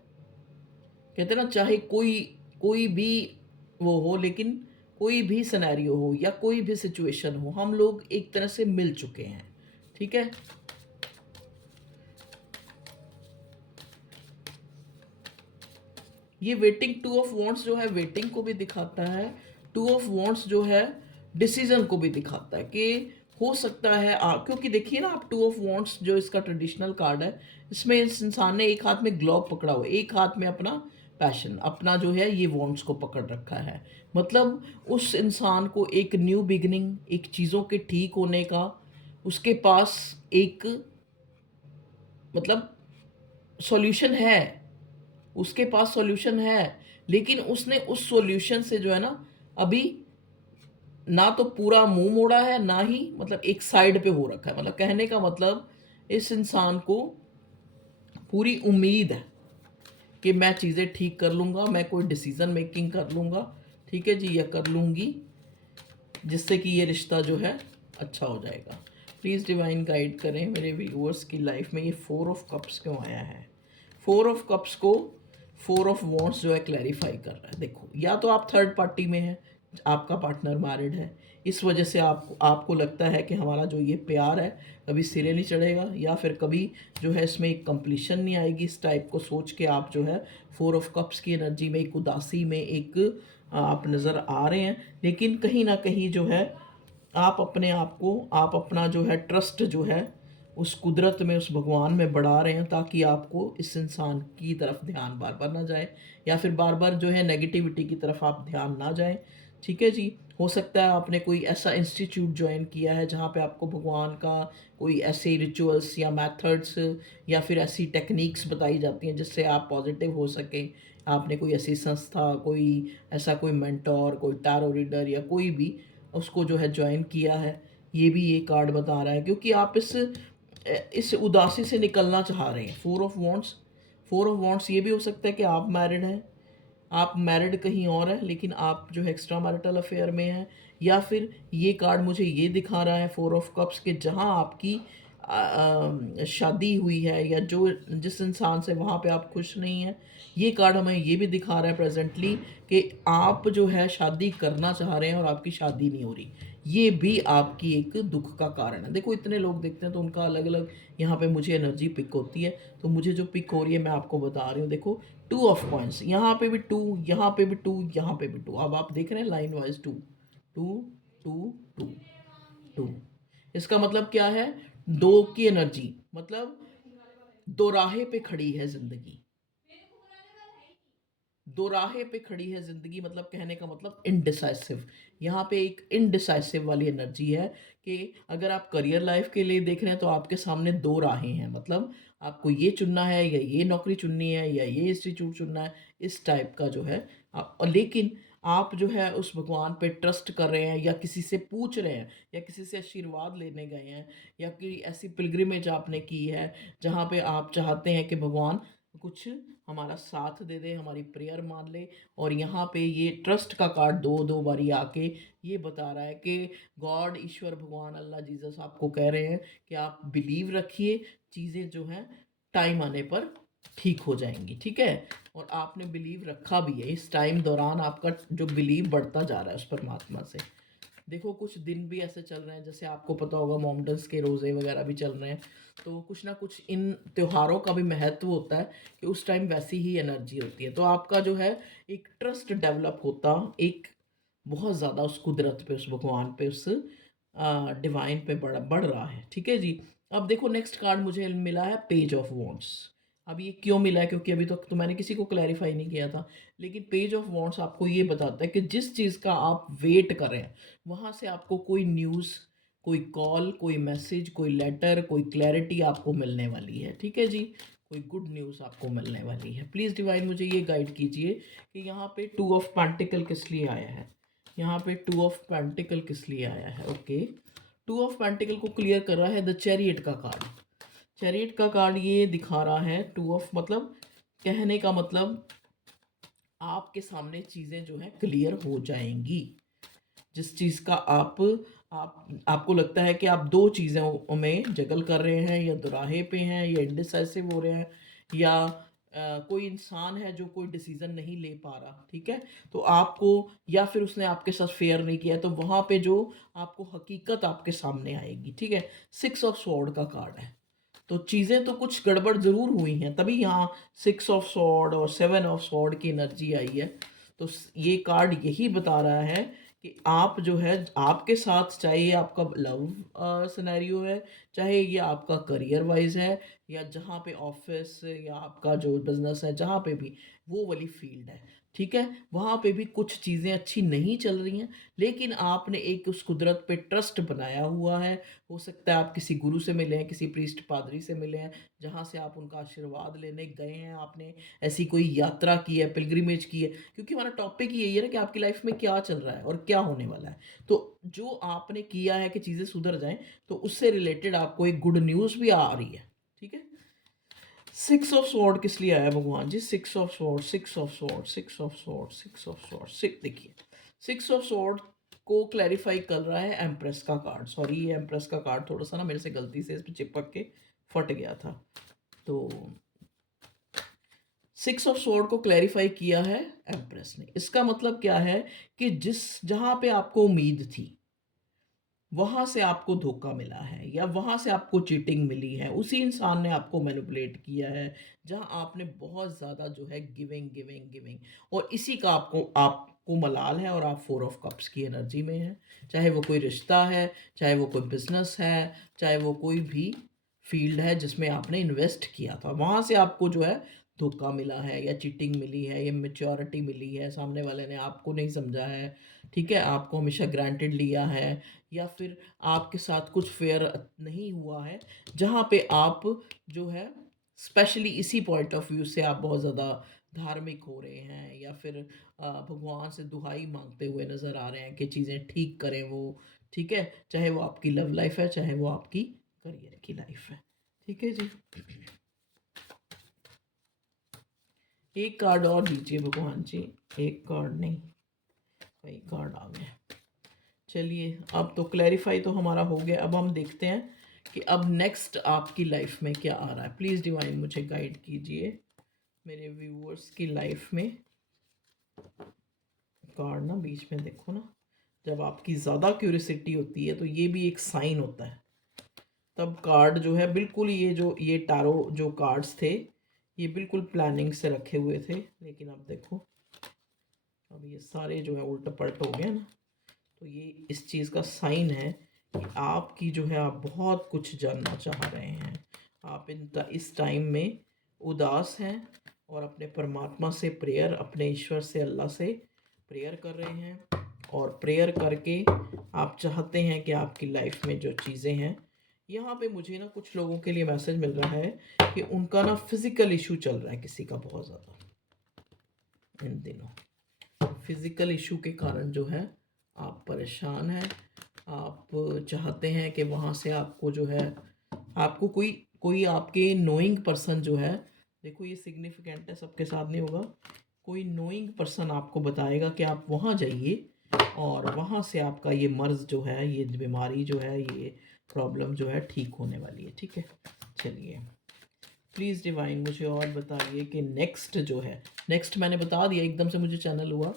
कहते हैं ना, चाहे कोई कोई भी वो हो, लेकिन कोई भी सिनेरियो हो या कोई भी सिचुएशन हो, हम लोग एक तरह से मिल चुके हैं। ठीक है, ये वेटिंग, टू ऑफ वॉन्ट्स जो है वेटिंग को भी दिखाता है। टू ऑफ वॉन्ट्स जो है डिसीजन को भी दिखाता है कि हो सकता है क्योंकि देखिए ना, आप टू ऑफ वॉन्ट्स जो इसका ट्रेडिशनल कार्ड है, इसमें इस इंसान ने एक हाथ में ग्लोव पकड़ा हुआ है, एक हाथ में अपना पैशन, अपना जो है ये वॉन्ट्स को पकड़ रखा है। मतलब उस इंसान को एक न्यू बिगिनिंग, एक चीज़ों के ठीक होने का उसके पास एक मतलब सॉल्यूशन है, उसके पास सॉल्यूशन है। लेकिन उसने उस सॉल्यूशन से जो है ना, अभी ना तो पूरा मुंह मोड़ा है, ना ही मतलब एक साइड पे हो रखा है। मतलब कहने का मतलब, इस इंसान को पूरी उम्मीद है कि मैं चीज़ें ठीक कर लूँगा, मैं कोई डिसीज़न मेकिंग कर लूँगा, ठीक है जी, या कर लूँगी, जिससे कि ये रिश्ता जो है अच्छा हो जाएगा। प्लीज़ डिवाइन गाइड करें मेरे व्यूअर्स की लाइफ में ये फोर ऑफ कप्स क्यों आया है। फोर ऑफ कप्स को फोर ऑफ वॉन्ट्स जो है क्लैरिफाई कर रहा है। देखो, या तो आप थर्ड पार्टी में हैं, आपका पार्टनर मैरिड है, इस वजह से आपको लगता है कि हमारा जो ये प्यार है कभी सिरे नहीं चढ़ेगा, या फिर कभी जो है इसमें एक कंप्लीशन नहीं आएगी। इस टाइप को सोच के आप जो है फोर ऑफ कप्स की एनर्जी में एक उदासी में एक आप नज़र आ रहे हैं। लेकिन कहीं ना कहीं जो है आप अपने आप को, आप अपना जो है ट्रस्ट जो है उस कुदरत में, उस भगवान में बढ़ा रहे हैं, ताकि आपको इस इंसान की तरफ ध्यान बार बार ना जाए, या फिर बार बार जो है नेगेटिविटी की तरफ आप ध्यान ना जाएं। ठीक है जी, हो सकता है आपने कोई ऐसा इंस्टीट्यूट ज्वाइन किया है जहाँ पे आपको भगवान का कोई ऐसे रिचुअल्स या मेथड्स या फिर ऐसी टेक्निक्स बताई जाती हैं जिससे आप पॉजिटिव हो सकें। आपने कोई ऐसी संस्था, कोई ऐसा कोई मेंटोर, कोई टैरो रीडर या कोई भी उसको जो है ज्वाइन किया है, ये भी ये कार्ड बता रहा है। क्योंकि आप इस उदासी से निकलना चाह रहे हैं। फोर ऑफ वॉन्ट्स ये भी हो सकता है कि आप मैरिड हैं, आप मैरिड कहीं और हैं, लेकिन आप जो है एक्स्ट्रा मैरिटल अफेयर में हैं। या फिर ये कार्ड मुझे ये दिखा रहा है, फोर ऑफ कप्स, के जहाँ आपकी शादी हुई है या जो जिस इंसान से वहाँ पे आप खुश नहीं हैं। ये कार्ड हमें ये भी दिखा रहा है प्रेजेंटली कि आप जो है शादी करना चाह रहे हैं और आपकी शादी नहीं हो रही। ये भी आपकी एक दुख का कारण है। देखो, इतने लोग देखते हैं तो उनका अलग अलग यहाँ पे मुझे एनर्जी पिक होती है। तो मुझे जो पिक हो रही है मैं आपको बता रही हूँ। देखो, टू ऑफ कॉइंस, यहाँ पे भी टू, यहाँ पे भी टू, यहाँ पे भी टू। अब आप देख रहे हैं line wise two two two two two. इसका मतलब क्या है? दो की एनर्जी, मतलब दो राहे पे खड़ी है जिंदगी। दोराहे पे खड़ी है जिंदगी, मतलब कहने का मतलब इनडिसाइसिव। यहाँ पे एक इनडिसाइसिव वाली एनर्जी है कि अगर आप करियर लाइफ के लिए देख रहे हैं तो आपके सामने दो राहें हैं, मतलब आपको ये चुनना है या ये नौकरी चुननी है या ये इंस्टीट्यूट चुनना है, इस टाइप का जो है और लेकिन आप जो है उस भगवान पे ट्रस्ट कर रहे हैं या किसी से पूछ रहे हैं या किसी से आशीर्वाद लेने गए हैं या कोई ऐसी पिलग्रिमेज आपने की है जहाँ पे आप चाहते हैं कि भगवान कुछ हमारा साथ दे दे, हमारी प्रेयर मान ले। और यहाँ पे ये ट्रस्ट का कार्ड दो दो बारी आके ये बता रहा है कि गॉड, ईश्वर, भगवान, अल्लाह, जीसस आपको कह रहे हैं कि आप बिलीव रखिए, चीज़ें जो हैं टाइम आने पर ठीक हो जाएंगी, ठीक है। और आपने बिलीव रखा भी है, इस टाइम दौरान आपका जो बिलीव बढ़ता जा रहा है उस परमात्मा से। देखो कुछ दिन भी ऐसे चल रहे हैं, जैसे आपको पता होगा मोमडन्स के रोज़े वगैरह भी चल रहे हैं, तो कुछ ना कुछ इन त्योहारों का भी महत्व होता है कि उस टाइम वैसी ही एनर्जी होती है, तो आपका जो है एक ट्रस्ट डेवलप होता, एक बहुत ज़्यादा उस कुदरत पे, उस भगवान पे, उस डिवाइन पे बढ़ रहा है, ठीक है जी। अब देखो नेक्स्ट कार्ड मुझे मिला है पेज ऑफ वॉन्ट्स। अब ये क्यों मिला है, क्योंकि अभी तक तो मैंने किसी को क्लैरिफाई नहीं किया था, लेकिन पेज ऑफ वॉन्ट्स आपको ये बताता है कि जिस चीज़ का आप वेट कर रहे हैं वहाँ से आपको कोई न्यूज़, कोई कॉल, कोई मैसेज, कोई लेटर, कोई क्लैरिटी आपको मिलने वाली है, ठीक है जी। कोई गुड न्यूज़ आपको मिलने वाली है। प्लीज़ डिवाइन मुझे ये गाइड कीजिए कि यहाँ पे टू ऑफ पेंटिकल किस लिए आया है, यहाँ पे टू ऑफ पेंटिकल किस लिए आया है। ओके, टू ऑफ पेंटिकल को क्लियर कर रहा है द चैरियट का कार्ड। चैरियट का कार्ड ये दिखा रहा है टू ऑफ, मतलब कहने का मतलब आपके सामने चीज़ें जो हैं क्लियर हो जाएंगी। जिस चीज़ का आपको लगता है कि आप दो चीज़ों में जगल कर रहे हैं या दुराहे पे हैं या इंडिसाइसिव हो रहे हैं या कोई इंसान है जो कोई डिसीजन नहीं ले पा रहा, ठीक है, तो आपको, या फिर उसने आपके साथ फेयर नहीं किया, तो वहाँ पे जो आपको हकीकत आपके सामने आएगी, ठीक है। सिक्स ऑफ स्वॉर्ड का कार्ड है, तो चीज़ें तो कुछ गड़बड़ ज़रूर हुई हैं, तभी यहाँ सिक्स ऑफ सॉर्ड और सेवन ऑफ सॉर्ड की एनर्जी आई है। तो ये कार्ड यही बता रहा है कि आप जो है आपके साथ, चाहे ये आपका लव सिनेरियो है, चाहे ये आपका करियर वाइज है, या जहाँ पे ऑफिस या आपका जो बिजनेस है, जहाँ पे भी वो वाली फील्ड है, ठीक है, वहाँ पे भी कुछ चीज़ें अच्छी नहीं चल रही हैं, लेकिन आपने एक उस कुदरत पे ट्रस्ट बनाया हुआ है। हो सकता है आप किसी गुरु से मिले हैं, किसी प्रीस्ट पादरी से मिले हैं, जहाँ से आप उनका आशीर्वाद लेने गए हैं, आपने ऐसी कोई यात्रा की है, पिलग्रिमेज की है, क्योंकि हमारा टॉपिक यही है ना कि आपकी लाइफ में क्या चल रहा है और क्या होने वाला है। तो जो आपने किया है कि चीज़ें सुधर जाएं, तो उससे रिलेटेड आपको एक गुड न्यूज़ भी आ रही है, ठीक है। सिक्स ऑफ स्वॉर्ड किस लिए आया भगवान जी? Six of sword, six of sword, six of sword, six of sword, six, देखिए सिक्स ऑफ स्वॉर्ड को क्लैरिफाई कर रहा है एम्प्रेस का कार्ड। सॉरी, ये एम्प्रेस का कार्ड थोड़ा सा ना मेरे से गलती से इस पर चिपक के फट गया था। तो सिक्स ऑफ स्वॉर्ड को क्लैरिफाई किया है एम्प्रेस ने। इसका मतलब क्या है कि जहां पे आपको उम्मीद थी वहां से आपको धोखा मिला है, या वहां से आपको चीटिंग मिली है, उसी इंसान ने आपको मैनिपुलेट किया है, जहां आपने बहुत ज़्यादा जो है गिविंग गिविंग गिविंग, और इसी का आपको मलाल है, और आप फोर ऑफ कप्स की एनर्जी में हैं। चाहे वो कोई रिश्ता है, चाहे वो कोई बिजनेस है, चाहे वो कोई भी फील्ड है जिसमें आपने इन्वेस्ट किया था, वहां से आपको जो है धोखा मिला है, या चीटिंग मिली है, या मेच्योरिटी मिली है, सामने वाले ने आपको नहीं समझा है, ठीक है, आपको हमेशा ग्रांटेड लिया है, या फिर आपके साथ कुछ फेयर नहीं हुआ है, जहाँ पे आप जो है स्पेशली इसी पॉइंट ऑफ व्यू से आप बहुत ज़्यादा धार्मिक हो रहे हैं, या फिर भगवान से दुहाई मांगते हुए नज़र आ रहे हैं कि चीज़ें ठीक करें वो, ठीक है, चाहे वो आपकी लव लाइफ है, चाहे वो आपकी करियर की लाइफ है, ठीक है जी। एक कार्ड और दीजिए भगवान जी, एक कार्ड नहीं, कई कार्ड आ गए। चलिए, अब तो क्लैरिफाई तो हमारा हो गया, अब हम देखते हैं कि अब नेक्स्ट आपकी लाइफ में क्या आ रहा है। प्लीज़ डिवाइन मुझे गाइड कीजिए मेरे व्यूअर्स की लाइफ में। कार्ड ना बीच में देखो ना, जब आपकी ज़्यादा क्यूरियोसिटी होती है तो ये भी एक साइन होता है, तब कार्ड जो है बिल्कुल, ये टारो जो कार्ड्स थे ये बिल्कुल प्लानिंग से रखे हुए थे, लेकिन अब देखो अब ये सारे जो है उल्ट पलट हो गए ना, तो ये इस चीज़ का साइन है कि आपकी जो है आप बहुत कुछ जानना चाह रहे हैं, आप इस टाइम में उदास हैं, और अपने परमात्मा से प्रेयर, अपने ईश्वर से, अल्लाह से प्रेयर कर रहे हैं। और प्रेयर करके आप चाहते हैं कि आपकी लाइफ में जो चीज़ें हैं, यहाँ पे मुझे ना कुछ लोगों के लिए मैसेज मिल रहा है कि उनका ना फिज़िकल इशू चल रहा है किसी का बहुत ज़्यादा इन दिनों। फिज़िकल इशू के कारण जो है आप परेशान हैं, आप चाहते हैं कि वहाँ से आपको जो है, आपको कोई कोई आपके नोइंग पर्सन जो है, देखो ये सिग्निफिकेंट है, सबके साथ नहीं होगा, कोई नोइंग पर्सन आपको बताएगा कि आप वहाँ जाइए और वहाँ से आपका ये मर्ज़ जो है, ये बीमारी जो है, ये प्रॉब्लम जो है ठीक होने वाली है। ठीक है, चलिए प्लीज़ डिवाइन मुझे और बताइए कि नेक्स्ट जो है, नेक्स्ट मैंने बता दिया, एकदम से मुझे चैनल हुआ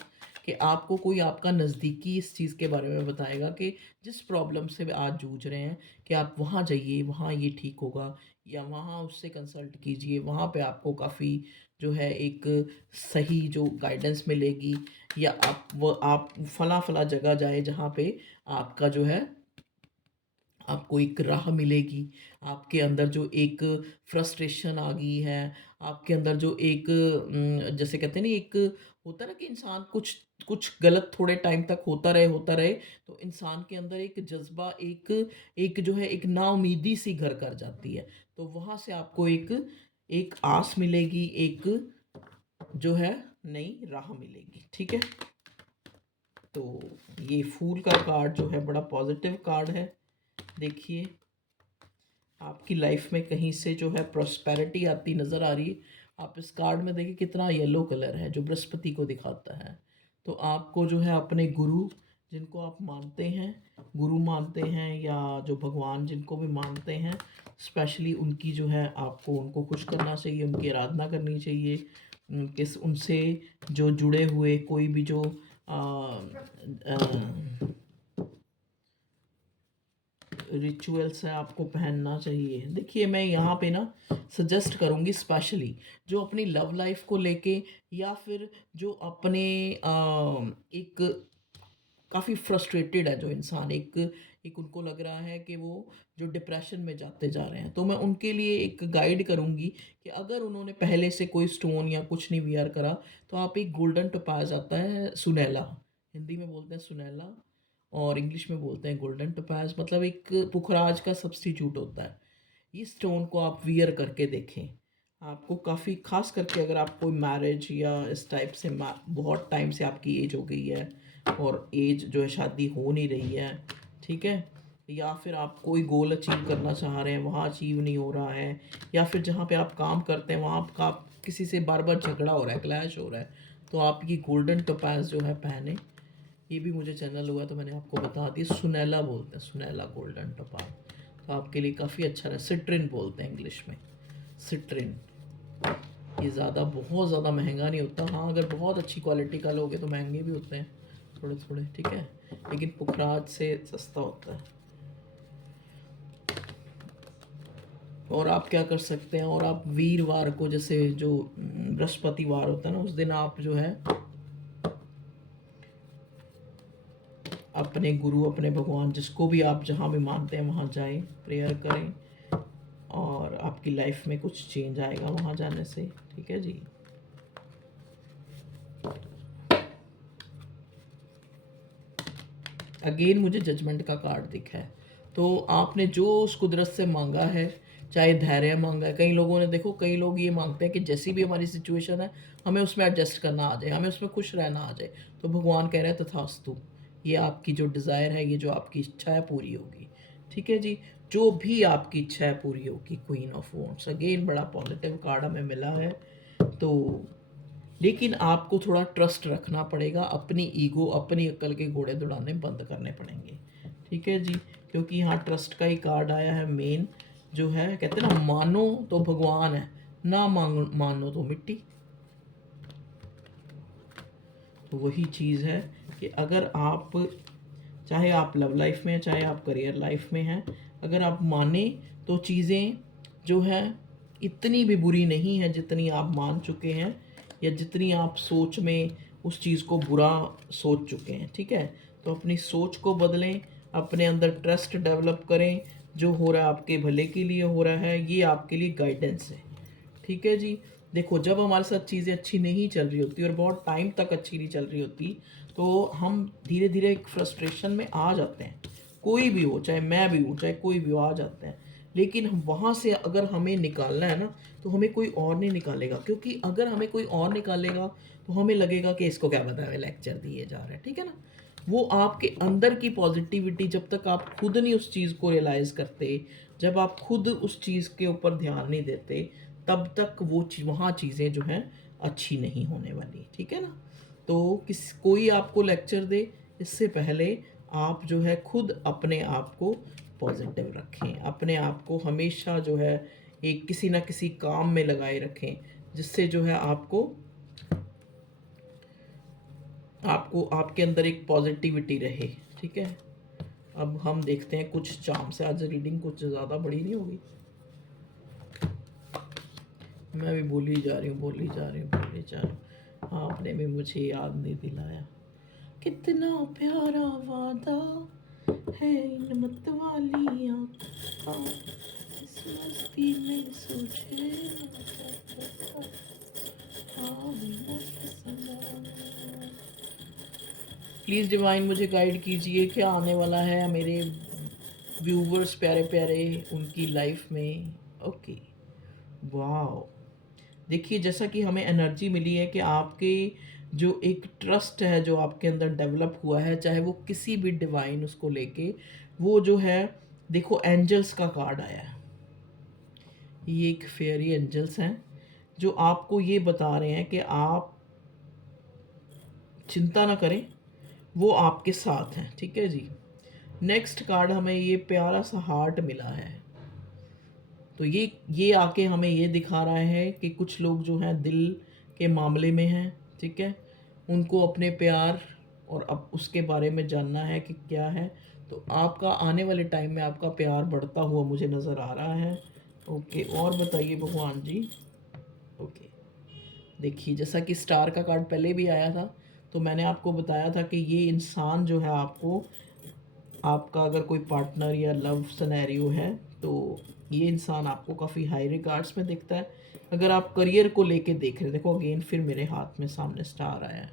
कि आपको कोई आपका नज़दीकी इस चीज़ के बारे में बताएगा कि जिस प्रॉब्लम से आज जूझ रहे हैं कि आप वहाँ जाइए, वहाँ ये ठीक होगा, या वहाँ उससे कंसल्ट कीजिए, वहाँ पे आपको काफ़ी जो है एक सही जो गाइडेंस मिलेगी, या आप फला फला जगह जाए जहाँ पे आपका जो है, आपको एक राह मिलेगी। आपके अंदर जो एक फ्रस्ट्रेशन आ गई है, आपके अंदर जो एक जैसे कहते हैं ना, एक होता है ना कि इंसान कुछ कुछ गलत थोड़े टाइम तक होता रहे, तो इंसान के अंदर एक जज़्बा, एक एक जो है एक नाउम्मीदी सी घर कर जाती है। तो वहाँ से आपको एक एक आस मिलेगी, एक जो है नई राह मिलेगी। ठीक है? तो ये फूल का कार्ड जो है बड़ा पॉज़िटिव कार्ड है। देखिए, आपकी लाइफ में कहीं से जो है प्रॉस्पेरिटी आती नज़र आ रही है। आप इस कार्ड में देखिए कितना येलो कलर है जो बृहस्पति को दिखाता है। तो आपको जो है अपने गुरु, जिनको आप मानते हैं, गुरु मानते हैं, या जो भगवान जिनको भी मानते हैं, स्पेशली उनकी जो है आपको उनको खुश करना चाहिए, उनकी आराधना करनी चाहिए। उनसे जो जुड़े हुए कोई भी जो रिचुअल्स है आपको पहनना चाहिए। देखिए मैं यहाँ पे ना सजेस्ट करूँगी, स्पेशली जो अपनी लव लाइफ को लेके, या फिर जो अपने एक काफ़ी फ्रस्ट्रेटेड है जो इंसान, एक एक उनको लग रहा है कि वो जो डिप्रेशन में जाते जा रहे हैं, तो मैं उनके लिए एक गाइड करूँगी कि अगर उन्होंने पहले से कोई स्टोन या कुछ नहीं वियर करा, तो आप एक गोल्डन टोपाज आता है सुनैला, हिंदी में बोलते हैं सुनैला और इंग्लिश में बोलते हैं गोल्डन टोपाज, मतलब एक पुखराज का सब्स्टिट्यूट होता है। इस स्टोन को आप वियर करके देखें, आपको काफ़ी, खास करके अगर आप कोई मैरिज या इस टाइप से बहुत टाइम से आपकी एज हो गई है और एज जो है शादी हो नहीं रही है, ठीक है, या फिर आप कोई गोल अचीव करना चाह रहे हैं, वहाँ अचीव नहीं हो रहा है, या फिर जहाँ पे आप काम करते हैं वहाँ आपका किसी से बार बार झगड़ा हो रहा है, क्लैश हो रहा है, तो आप ये गोल्डन टोपाज जो है पहने। ये भी मुझे चैनल हुआ तो मैंने आपको बता दिया, सुनैला बोलते हैं, सुनैला गोल्डन टोपाज, तो आपके लिए काफ़ी अच्छा रहा। सिट्रिन बोलते हैं इंग्लिश में, सिट्रिन। ये ज़्यादा बहुत ज़्यादा महंगा नहीं होता, हाँ अगर बहुत अच्छी क्वालिटी का लोगे तो महंगे भी होते हैं थोड़े थोड़े, ठीक है, लेकिन पुखराज से सस्ता होता है। और आप क्या कर सकते हैं, और आप वीरवार को, जैसे जो बृहस्पतिवार होता है ना, उस दिन आप जो है अपने गुरु, अपने भगवान, जिसको भी आप जहाँ भी मानते हैं वहाँ जाएं, प्रेयर करें, और आपकी लाइफ में कुछ चेंज आएगा वहाँ जाने से। ठीक है जी। अगेन मुझे जजमेंट का कार्ड दिखा है, तो आपने जो उस कुदरत से मांगा है, चाहे धैर्य मांगा है, कई लोगों ने, देखो कई लोग ये मांगते हैं कि जैसी भी हमारी सिचुएशन है हमें उसमें एडजस्ट करना आ जाए, हमें उसमें खुश रहना आ जाए, तो भगवान कह रहे हैं तथास्तु, ये आपकी जो डिज़ायर है, ये जो आपकी इच्छा है पूरी होगी। ठीक है जी, जो भी आपकी इच्छा है पूरी होगी। क्वीन ऑफ वॉन्ड्स, अगेन बड़ा पॉजिटिव कार्ड हमें मिला है। तो लेकिन आपको थोड़ा ट्रस्ट रखना पड़ेगा, अपनी ईगो, अपनी अक्ल के घोड़े दौड़ाने बंद करने पड़ेंगे। ठीक है जी, क्योंकि यहाँ ट्रस्ट का ही कार्ड आया है मेन, जो है कहते हैं ना, मानो तो भगवान है, ना मानो तो मिट्टी। तो वही चीज़ है कि अगर आप, चाहे आप लव लाइफ में हैं, चाहे आप करियर लाइफ में हैं, अगर आप माने तो चीज़ें जो है इतनी भी बुरी नहीं है जितनी आप मान चुके हैं, या जितनी आप सोच में उस चीज़ को बुरा सोच चुके हैं। ठीक है, तो अपनी सोच को बदलें, अपने अंदर ट्रस्ट डेवलप करें, जो हो रहा है आपके भले के लिए हो रहा है, ये आपके लिए गाइडेंस है। ठीक है जी, देखो जब हमारे साथ चीज़ें अच्छी नहीं चल रही होती और बहुत टाइम तक अच्छी नहीं चल रही होती, तो हम धीरे धीरे एक फ्रस्ट्रेशन में आ जाते हैं। कोई भी हो, चाहे मैं भी हूँ, चाहे कोई भी हो, आ जाते हैं। लेकिन हम वहाँ से अगर हमें निकालना है ना, तो हमें कोई और नहीं निकालेगा, क्योंकि अगर हमें कोई और निकालेगा तो हमें लगेगा कि इसको क्या पता है, लेक्चर दिए जा रहे हैं, ठीक है ना। वो आपके अंदर की पॉजिटिविटी, जब तक आप खुद नहीं उस चीज़ को रियलाइज़ करते, जब आप खुद उस चीज़ के ऊपर ध्यान नहीं देते, तब तक वो वहाँ चीज़ें जो हैं अच्छी नहीं होने वाली, ठीक है ना। तो कोई आपको लेक्चर दे, इससे पहले आप जो है खुद अपने आप को पॉजिटिव रखें, अपने आप को हमेशा जो है एक किसी ना किसी काम में लगाए रखें, जिससे जो है आपको आपको आपके अंदर एक पॉजिटिविटी रहे, ठीक है। अब हम देखते हैं कुछ चार्म से। आज रीडिंग कुछ ज़्यादा बड़ी नहीं होगी, मैं भी बोली जा रही हूँ, बोली जा रही हूँ, बोली जा रही हूँ। आपने भी मुझे याद नहीं दिलाया। कितना प्यारा वादा है इन मत वाली आँखों का, इस मस्ती में सूझे प्लीज़ डिवाइन मुझे गाइड कीजिए, क्या आने वाला है मेरे व्यूवर्स प्यारे प्यारे उनकी लाइफ में। ओके, वाह। देखिए जैसा कि हमें एनर्जी मिली है कि आपके जो एक ट्रस्ट है जो आपके अंदर डेवलप हुआ है, चाहे वो किसी भी डिवाइन उसको लेके, वो जो है, देखो एंजल्स का कार्ड आया है। ये एक फेयरी एंजल्स हैं जो आपको ये बता रहे हैं कि आप चिंता ना करें, वो आपके साथ हैं, ठीक है जी। नेक्स्ट कार्ड हमें ये प्यारा सा हार्ट मिला है। तो ये आके हमें ये दिखा रहा है कि कुछ लोग जो हैं दिल के मामले में हैं, ठीक है। उनको अपने प्यार और अब उसके बारे में जानना है कि क्या है। तो आपका आने वाले टाइम में आपका प्यार बढ़ता हुआ मुझे नज़र आ रहा है। ओके, और बताइए भगवान जी। ओके, देखिए जैसा कि स्टार का कार्ड पहले भी आया था, तो मैंने आपको बताया था कि ये इंसान जो है आपको, आपका अगर कोई पार्टनर या लव सिनेरियो है, तो ये इंसान आपको काफ़ी हाई रिगार्ड्स में दिखता है। अगर आप करियर को लेके देख रहे हैं, देखो अगेन फिर मेरे हाथ में सामने स्टार आया है,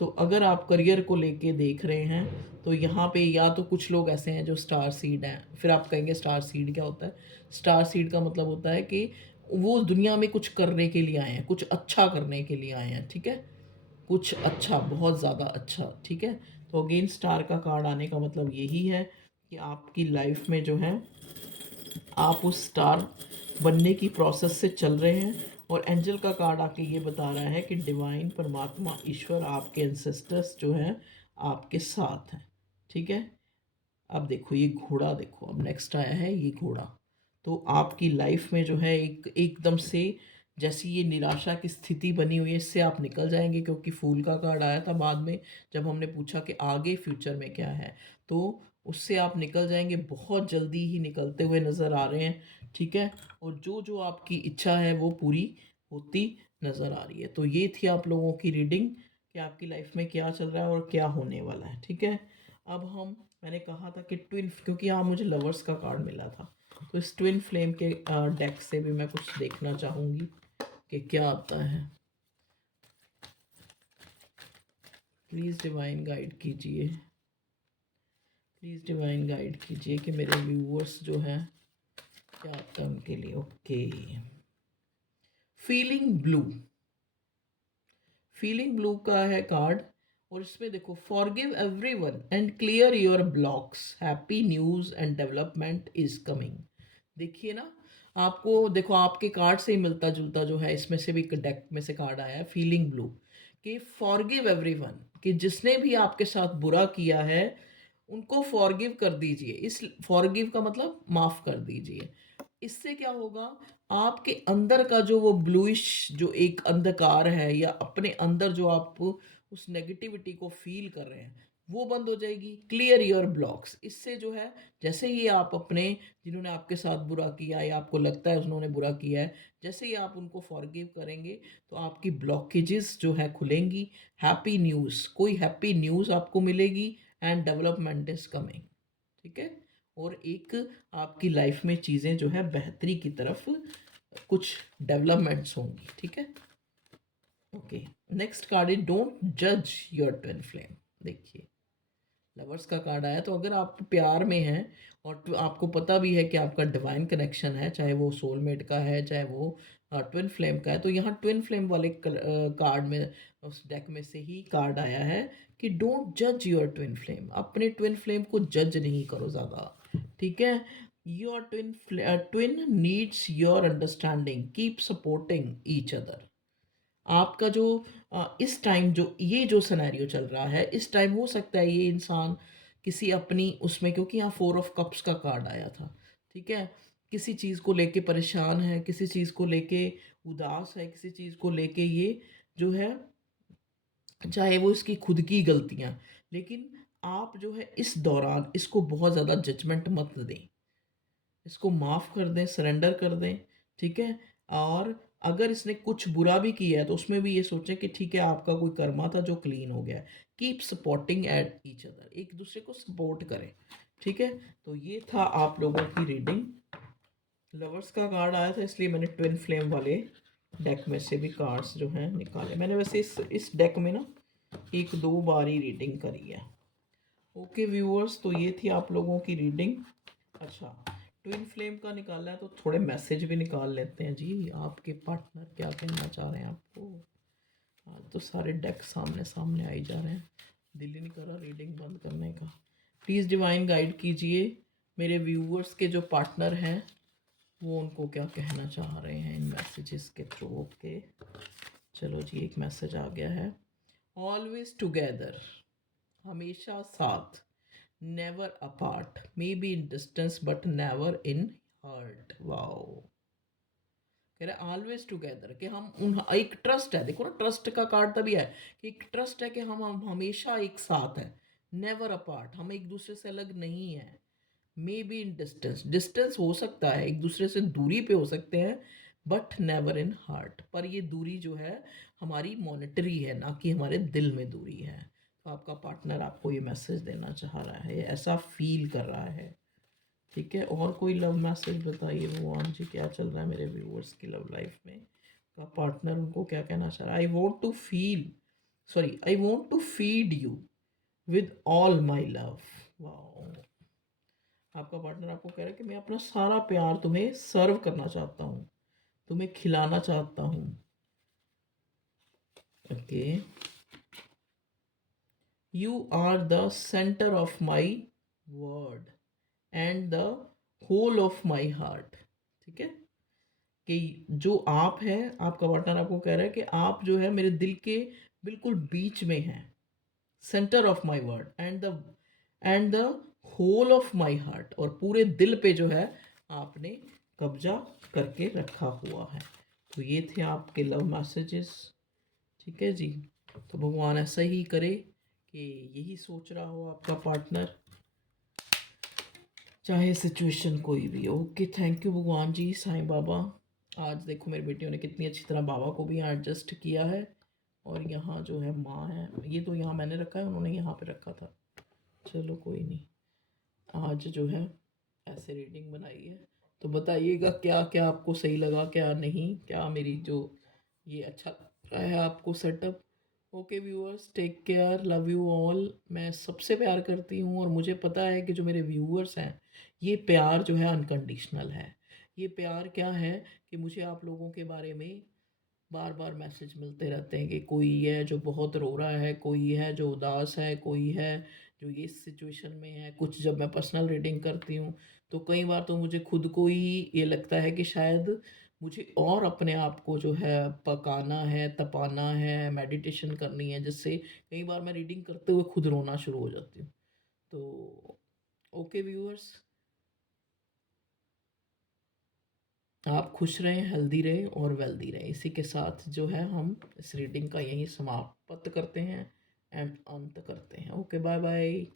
तो अगर आप करियर को लेके देख रहे हैं, तो यहाँ पे या तो कुछ लोग ऐसे हैं जो स्टार सीड हैं। फिर आप कहेंगे स्टार सीड क्या होता है? स्टार सीड का मतलब होता है कि वो दुनिया में कुछ करने के लिए आए हैं, कुछ अच्छा करने के लिए आए हैं, ठीक है। कुछ अच्छा, बहुत ज़्यादा अच्छा, ठीक है। तो अगेन स्टार का कार्ड आने का मतलब यही है कि आपकी लाइफ में जो है आप उस स्टार बनने की प्रोसेस से चल रहे हैं। और एंजल का कार्ड आके ये बता रहा है कि डिवाइन परमात्मा ईश्वर आपके एंसेस्टर्स जो हैं आपके साथ हैं, ठीक है। अब देखो ये घोड़ा, देखो अब नेक्स्ट आया है ये घोड़ा। तो आपकी लाइफ में जो है एक एकदम से जैसी ये निराशा की स्थिति बनी हुई है, इससे आप निकल जाएंगे, क्योंकि फूल का कार्ड आया था बाद में जब हमने पूछा कि आगे फ्यूचर में क्या है। तो उससे आप निकल जाएंगे, बहुत जल्दी ही निकलते हुए नज़र आ रहे हैं, ठीक है। और जो जो आपकी इच्छा है वो पूरी होती नज़र आ रही है। तो ये थी आप लोगों की रीडिंग कि आपकी लाइफ में क्या चल रहा है और क्या होने वाला है, ठीक है। अब हम, मैंने कहा था कि ट्विन, क्योंकि यहाँ मुझे लवर्स का कार्ड मिला था, तो इस ट्विन फ्लेम के डेक से भी मैं कुछ देखना चाहूँगी कि क्या आता है। प्लीज़ डिवाइन गाइड कीजिए, प्लीज़ डिवाइन गाइड कीजिए कि मेरे व्यूअर्स जो हैं क्या आता है उनके लिए। Okay, feeling blue, feeling blue का है कार्ड। और इसमें देखो, forgive everyone and clear your blocks, happy news and development is coming. देखिए ना, आपको देखो आपके कार्ड से ही मिलता जुलता जो है, इसमें से भी डेक में से कार्ड आया है फीलिंग ब्लू, कि फॉरगिव एवरीवन, कि जिसने भी आपके साथ बुरा किया है उनको फॉरगिव कर दीजिए। इस फॉरगिव का मतलब माफ कर दीजिए। इससे क्या होगा, आपके अंदर का जो वो ब्लूइश जो एक अंधकार है, या अपने अंदर जो आप उस नेगेटिविटी को फील कर रहे हैं, वो बंद हो जाएगी। क्लियर योर ब्लॉक्स, इससे जो है, जैसे ही आप अपने, जिन्होंने आपके साथ बुरा किया या आपको लगता है उन्होंने बुरा किया है, जैसे ही आप उनको फॉरगिव करेंगे, तो आपकी ब्लॉकेजेस जो है खुलेंगी। हैप्पी न्यूज़, कोई हैप्पी न्यूज़ आपको मिलेगी एंड डेवलपमेंट इज कमिंग, ठीक है। और एक आपकी लाइफ में चीज़ें जो है बेहतरी की तरफ कुछ डेवलपमेंट्स होंगी, ठीक है। Okay, next card is don't जज योर ट्विन फ्लेम। देखिए, लवर्स का कार्ड आया, तो अगर आप प्यार में हैं और आपको पता भी है कि आपका डिवाइन कनेक्शन है, चाहे वो सोलमेट का है, चाहे वो ट्विन फ्लेम का है, तो यहाँ ट्विन फ्लेम वाले कार्ड में, उस डेक में से ही कार्ड आया है कि डोंट जज योर ट्विन फ्लेम। अपने ट्विन फ्लेम को जज नहीं करो ज़्यादा, ठीक है। Your twin needs your understanding, keep supporting each other. आपका जो इस टाइम जो ये जो सिनेरियो चल रहा है, इस टाइम हो सकता है ये इंसान किसी अपनी उसमें, क्योंकि यहाँ 4 ऑफ कप्स का कार्ड आया था, ठीक है, किसी चीज़ को लेके परेशान है, किसी चीज़ को लेके उदास है, किसी चीज़ को लेके ये जो है, चाहे वो इसकी खुद की गलतियाँ, लेकिन आप जो है इस दौरान इसको बहुत ज़्यादा जजमेंट मत दें, इसको माफ़ कर दें, सरेंडर कर दें, ठीक है। और अगर इसने कुछ बुरा भी किया है तो उसमें भी ये सोचें कि ठीक है, आपका कोई कर्मा था जो क्लीन हो गया है। Keep supporting at each other, एक दूसरे को सपोर्ट करें, ठीक है। तो ये था आप लोगों की रीडिंग। लवर्स का कार्ड आया था, इसलिए मैंने ट्विन फ्लेम वाले डेक में से भी कार्ड्स जो हैं निकाले। मैंने वैसे इस डेक में ना 1-2 बार ही रीडिंग करी है। ओके व्यूअर्स, तो ये थी आप लोगों की रीडिंग। अच्छा, ट्विन फ्लेम का निकाला है तो थोड़े मैसेज भी निकाल लेते हैं जी। आपके पार्टनर क्या कहना चाह रहे हैं आपको? आज तो सारे डेक सामने सामने आई जा रहे हैं, दिल ही नहीं कर रहा रीडिंग बंद करने का। प्लीज़ डिवाइन गाइड कीजिए मेरे व्यूअर्स के जो पार्टनर हैं, वो उनको क्या कहना चाह रहे हैं इन मैसेजेस के थ्रू। ओके, चलो जी, एक मैसेज आ गया है। ऑलवेज टुगेदर, हमेशा साथ, never apart, may be in distance but never in heart. Wow, कह रहे ऑलवेज टुगेदर, कि हम उन, एक ट्रस्ट है, देखो ना, ट्रस्ट का कार्ड तभी है कि एक ट्रस्ट है कि हम हमेशा एक साथ है। नेवर अपार्ट, हम एक दूसरे से अलग नहीं है। मे बी इन डिस्टेंस, डिस्टेंस हो सकता है, एक दूसरे से दूरी पे हो सकते हैं, बट नेवर इन हार्ट, पर ये दूरी जो है हमारी मॉनेटरी है, ना कि हमारे दिल में दूरी है। तो आपका पार्टनर आपको ये मैसेज देना चाह रहा है, ऐसा फील कर रहा है, ठीक है। और कोई लव मैसेज बताइए भगवान जी, क्या चल रहा है मेरे व्यूअर्स की लव लाइफ में? का पार्टनर उनको क्या कहना चाह रहा है? I want to feel, sorry, I want to feed you with all my love. Wow, आपका पार्टनर आपको कह रहा है कि मैं अपना सारा प्यार तुम्हें सर्व करना चाहता हूँ, तुम्हें खिलाना चाहता हूँ। Okay, you are the centre of my world and the whole of my heart, ठीक है। कि जो आप हैं, आपका पार्टनर आपको कह रहा है कि आप जो है मेरे दिल के बिल्कुल बीच में हैं, centre of my world and the whole of my heart, और पूरे दिल पे जो है आपने कब्जा करके रखा हुआ है। तो ये थे आपके लव मैसेजेस, ठीक है जी। तो भगवान ऐसा ही करे कि यही सोच रहा हो आपका पार्टनर, चाहे सिचुएशन कोई भी। ओके, थैंक यू भगवान जी, साईं बाबा। आज देखो मेरी बेटियों ने कितनी अच्छी तरह बाबा को भी यहाँ एडजस्ट किया है, और यहाँ जो है माँ है, ये तो यहाँ मैंने रखा है, उन्होंने यहाँ पे रखा था। चलो कोई नहीं, आज जो है ऐसे रीडिंग बनाई है। तो बताइएगा क्या क्या आपको सही लगा, क्या नहीं, क्या मेरी जो ये अच्छा लग रहा है आपको setup. Okay viewers, take care, love you all. मैं सबसे प्यार करती हूँ, और मुझे पता है कि जो मेरे व्यूअर्स हैं, ये प्यार जो है अनकंडीशनल है। ये प्यार क्या है कि मुझे आप लोगों के बारे में बार बार मैसेज मिलते रहते हैं कि कोई है जो बहुत रो रहा है, कोई है जो उदास है, कोई है जो ये सिचुएशन में है। कुछ जब मैं पर्सनल रीडिंग करती हूँ तो कई बार तो मुझे खुद को ही ये लगता है कि शायद मुझे और अपने आप को जो है पकाना है, तपाना है, मेडिटेशन करनी है, जिससे कई बार मैं रीडिंग करते हुए खुद रोना शुरू हो जाती हूँ। तो ओके व्यूअर्स, आप खुश रहें, हेल्दी रहें और वेल्दी रहें। इसी के साथ जो है हम इस रीडिंग का यहीं समाप्त करते हैं एंड अंत करते हैं। Okay, bye bye.